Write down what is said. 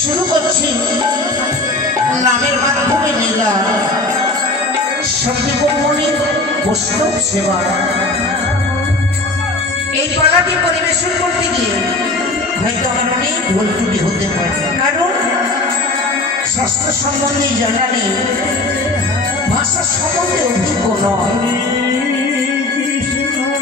শুরু করছি নামের মাধ্যমে লীলা সন্দীপমণির বৈষ্ণব সেবা। এই পালাটি পরিবেশন করতে গিয়ে হয়তো আমার অনেক ভুল ত্রুটি হতে পারে, কারণ শাস্ত্র সম্বন্ধে জানা নেই, ভাষা সম্বন্ধে অভিজ্ঞ নয়।